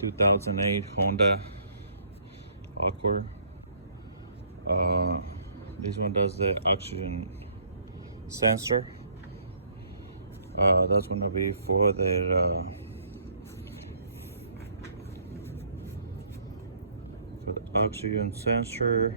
2008 Honda Accord. This one does the oxygen sensor. That's gonna be for the oxygen sensor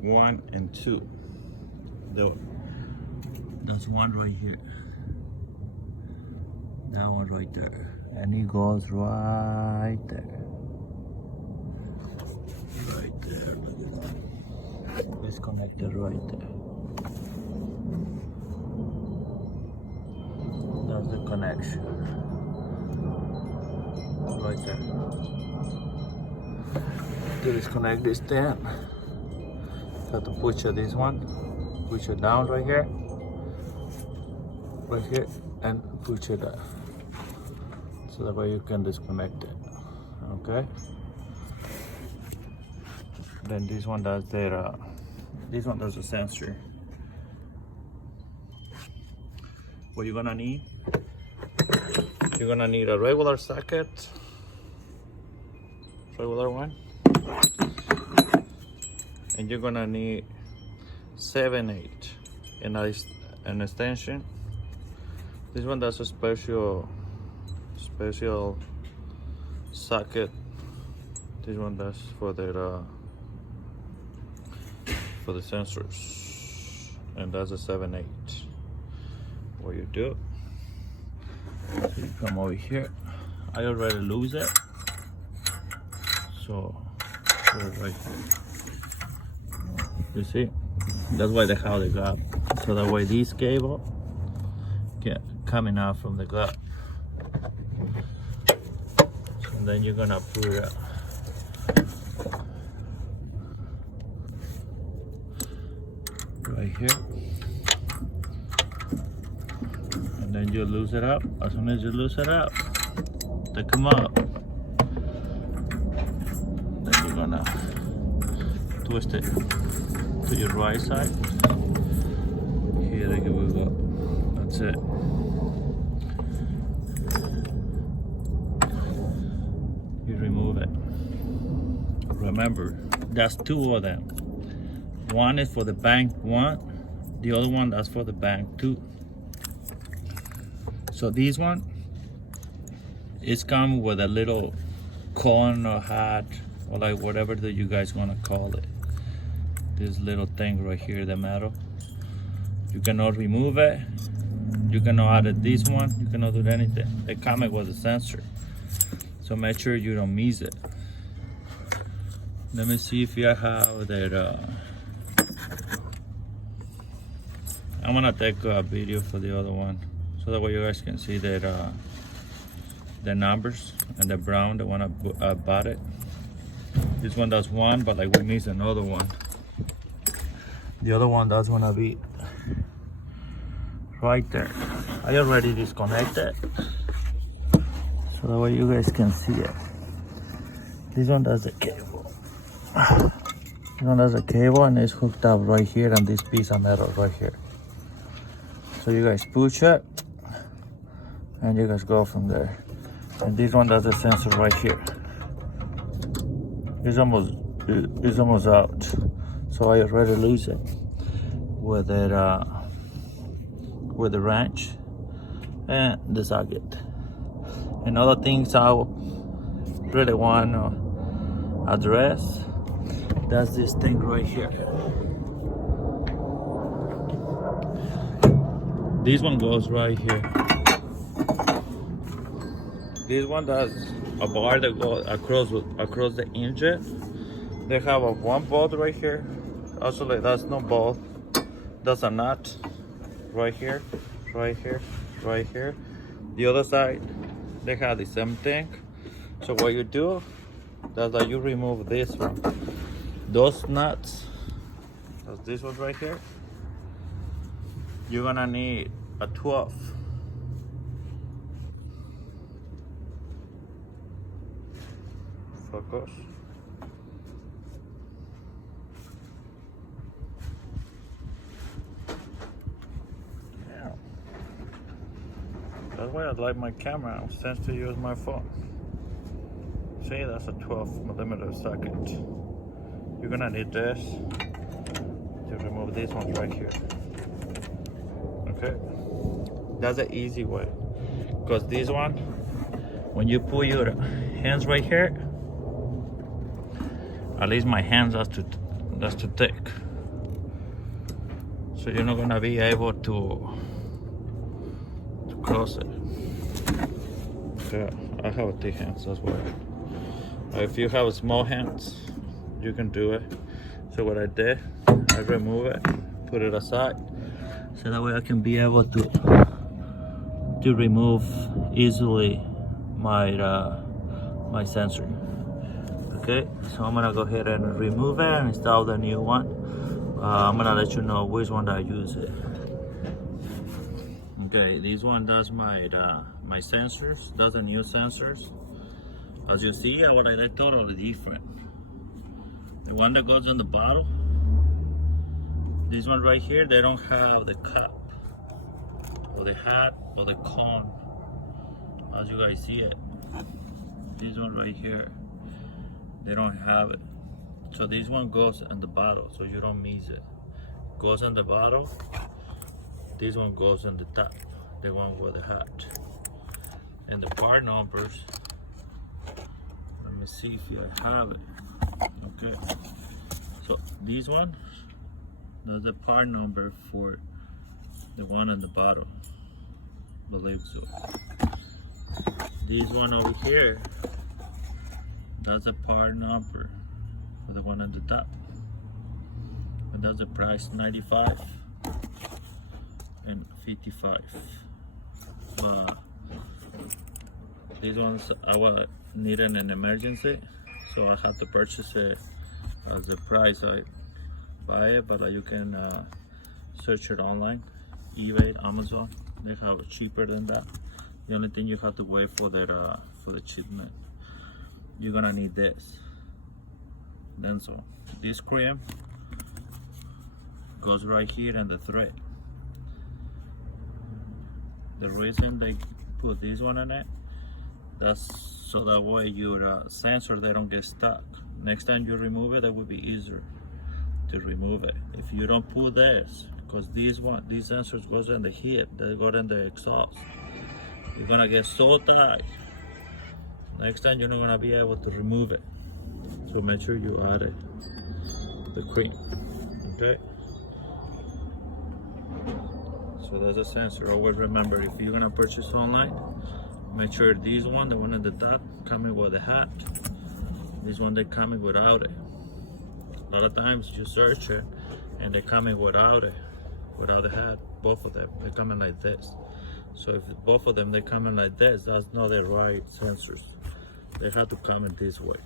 1 and 2. That's one right here. That one right there. And it goes right there. Right there, look at that. It's connected right there. That's the connection. Right there. To disconnect this thing, have to push this one, push it down right here, and push it up. So that way you can disconnect it. Okay. Then this one does the sensor. What you're gonna need? You're gonna need a regular socket, regular one, and you're gonna need 7/8 and an extension. This one does a special socket. This one does for the sensors, and that's a 7/8. What you do? You come over here. I already lose it, so put it right here. You see? That's why they have the gap, so that way this cable get coming out from the gap. And then you're gonna put it right here, and then you loose it up. As soon as you loose it up, they come up. Then you're gonna twist it to your right side. Here we go. That's it. You remove it. Remember, that's 2 of them. One is for the bank 1, the other one that's for the bank 2. So this one is come with a little cone or hat, or like whatever that you guys wanna call it. This little thing right here, the metal. You cannot remove it. You cannot add this one. You cannot do anything. It comes with a sensor. So make sure you don't miss it. Let me see if I have that. I'm gonna take a video for the other one, so that way you guys can see that the numbers and the brown, the one I bought it. This one does 1, but like we miss another one. The other one that's gonna be right there. I already disconnected, so that way you guys can see it. This one does a cable. This one does a cable, and it's hooked up right here on this piece of metal right here. So you guys push it, and you guys go from there. And this one does a sensor right here. It's almost out. So I already lose it with the wrench and the socket. And other things I really want to address, that's this thing right here. This one goes right here. This one does a bar that goes across the engine. They have a 1 bolt right here. Actually, that's no bolt. That's a nut right here, right here, right here. The other side, they have the same thing. So what you do, that's that you remove this one. Those nuts, that's this one right here. You're gonna need a 12. Focus. Yeah. That's why I like my camera, since to use my phone. See, that's a 12mm socket. You're gonna need this to remove these ones right here. Okay, that's an easy way. Because this one, when you put your hands right here, at least my hands that's too thick. So you're not gonna be able to close it. Yeah, I have thick hands as well. If you have small hands, you can do it. So what I did, I remove it, put it aside, so that way I can be able to remove easily my sensor. Okay, so I'm gonna go ahead and remove it and install the new one. I'm gonna let you know which one I use it. Okay, this one does my sensors. Does the new sensors. As you see, what I did totally different. The one that goes in the bottle, this one right here, they don't have the cup or the hat or the cone. As you guys see it, this one right here, they don't have it. So this one goes in the bottle, so you don't miss it. Goes in the bottle. This one goes in the top, the one with the hat. And the part numbers, let me see if I have it. Okay, so this one, that's the part number for the one in the bottle, believe so. This one over here, that's the part number for the one on the top. And that's the price, 95 and 55. These ones I was needing an emergency, so I had to purchase it as the price I buy it, but you can search it online, eBay, Amazon. They have it cheaper than that. The only thing you have to wait for the shipment. You're gonna need this. Then so this cream goes right here in the thread. The reason they put this one in it, that's so that way your sensor, they don't get stuck. Next time you remove it, it will be easier to remove it. If you don't put this, because these sensors goes in the heat, they go in the exhaust, you're gonna get so tight. Next time you're not gonna be able to remove it. So make sure you add it, the cream. Okay. So there's a sensor. Always remember, if you're gonna purchase online, make sure this one, the one at the top, coming with a hat. This one they coming without it. A lot of times you search it and they coming without it, without the hat. Both of them, they're coming like this. So if both of them they coming like this, that's not the right sensors. They have to come in this way.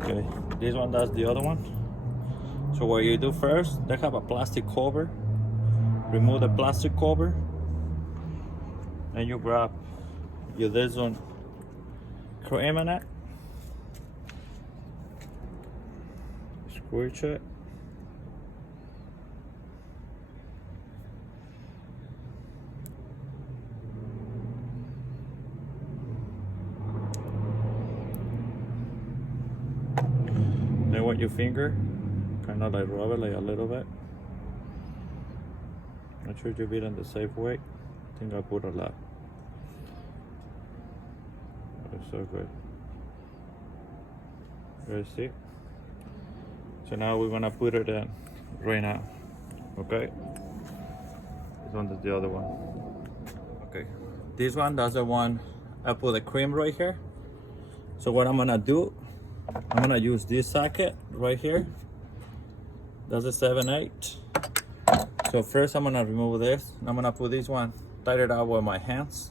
Okay, this one does the other one. So what you do first, they have a plastic cover. Remove the plastic cover, and you grab this one, cream in it, squish it, then with your finger, kind of like rub it like a little bit. Make sure you beat in the safe way. I think I put a lot. It's so good. You see? So now we're gonna put it in right now. Okay? This one is the other one. Okay. This one, that's the one I put the cream right here. So what I'm gonna do, I'm gonna use this socket right here. That's a 7/8. So first I'm gonna remove this. I'm gonna put this one, tighten it out with my hands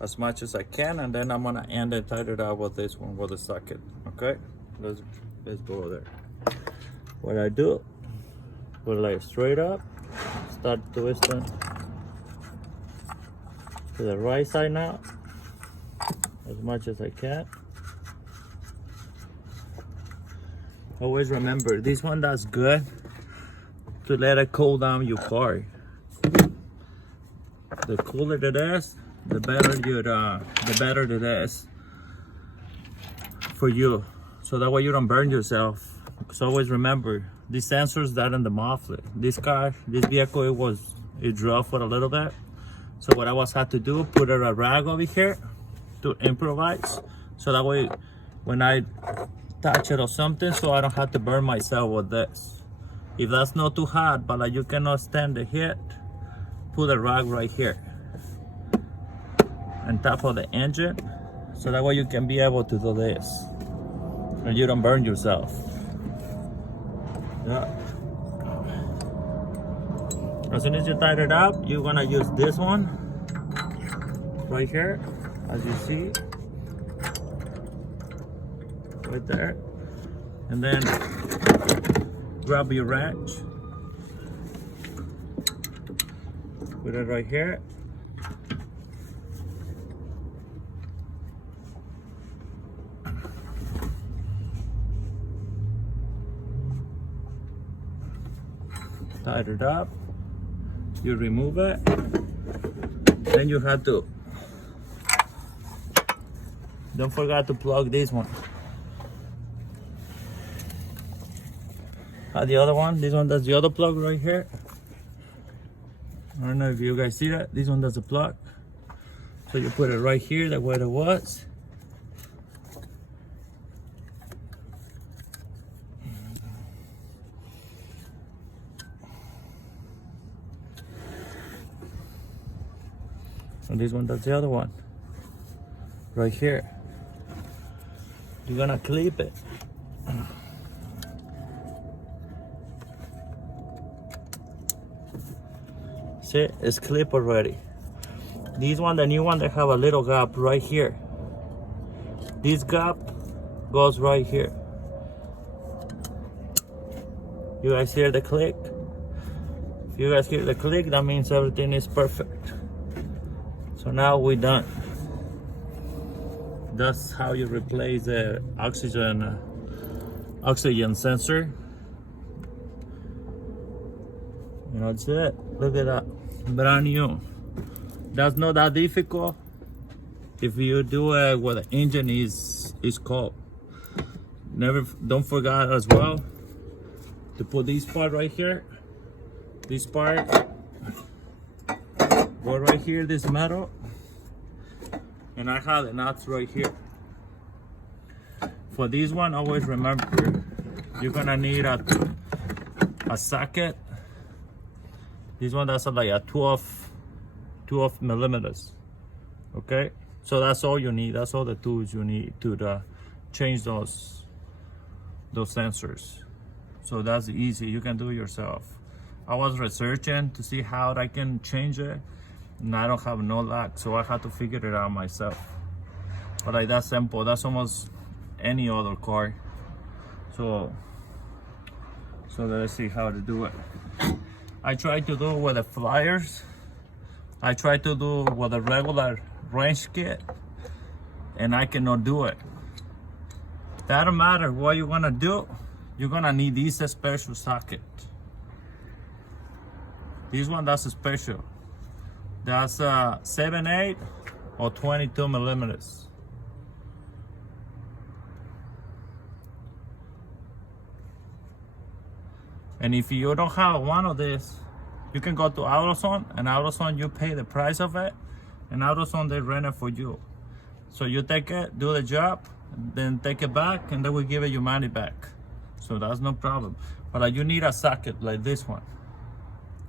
as much as I can, and then I'm gonna end it, tighten it out with this one, with the socket. Okay, let's go there. What I do, put it like straight up, start twisting to the right side now, as much as I can. Always remember, this one does good to let it cool down your car. the cooler it is, the better it is for you. So that way you don't burn yourself. Because always remember, these sensors that in the muffler. This vehicle, it drove for a little bit. So what I had to do, put a rag over here to improvise. So that way, when I touch it or something, so I don't have to burn myself with this. If that's not too hot, but like you cannot stand the heat, put a rag right here on top of the engine. So that way you can be able to do this. And you don't burn yourself. Yeah. As soon as you tighten it up, you're gonna use this one right here, as you see, right there, and then grab your wrench, put it right here. Tighten it up, you remove it, then you have to, don't forget to plug this one. The other one, this one does the other plug right here. I don't know if you guys see that, this one does a plug. So you put it right here, that's where it was. And this one does the other one right here. You're gonna clip it. See, it's clipped already. This one, the new one, they have a little gap right here. This gap goes right here. You guys hear the click? If you guys hear the click, that means everything is perfect. So now we're done. That's how you replace the oxygen sensor. And that's it. Look at that, brand new. That's not that difficult if you do it where the engine is cold. Don't forget as well to put this part right here. This part go right here, this metal, and I have the nuts right here. For this one, always remember you're gonna need a socket. This one, that's like a 12 millimeters. Okay, so that's all you need. That's all the tools you need to change those sensors. So that's easy. You can do it yourself. I was researching to see how I can change it, and I don't have no luck, so I had to figure it out myself. But like, that's simple. That's almost any other car. So let's see how to do it. I tried to do it with the flyers. I tried to do it with a regular wrench kit, and I cannot do it. That don't matter what you're gonna do. You're gonna need this special socket. This one, that's a special. That's 7/8 or 22 millimeters. And if you don't have one of these, you can go to AutoZone, and AutoZone, you pay the price of it, and AutoZone, they rent it for you. So you take it, do the job, then take it back, and they will give you your money back. So that's no problem. But you need a socket like this one.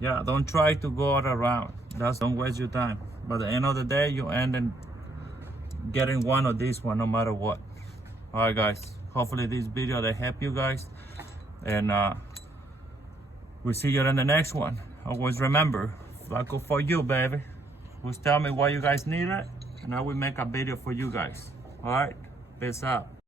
Yeah, don't try to go all around. Don't waste your time. But at the end of the day, you end up getting one of these one no matter what. All right, guys. Hopefully this video they help you guys, and we'll see you in the next one. Always remember, Flaco for you, baby. Just tell me what you guys need it, and I will make a video for you guys. All right, peace out.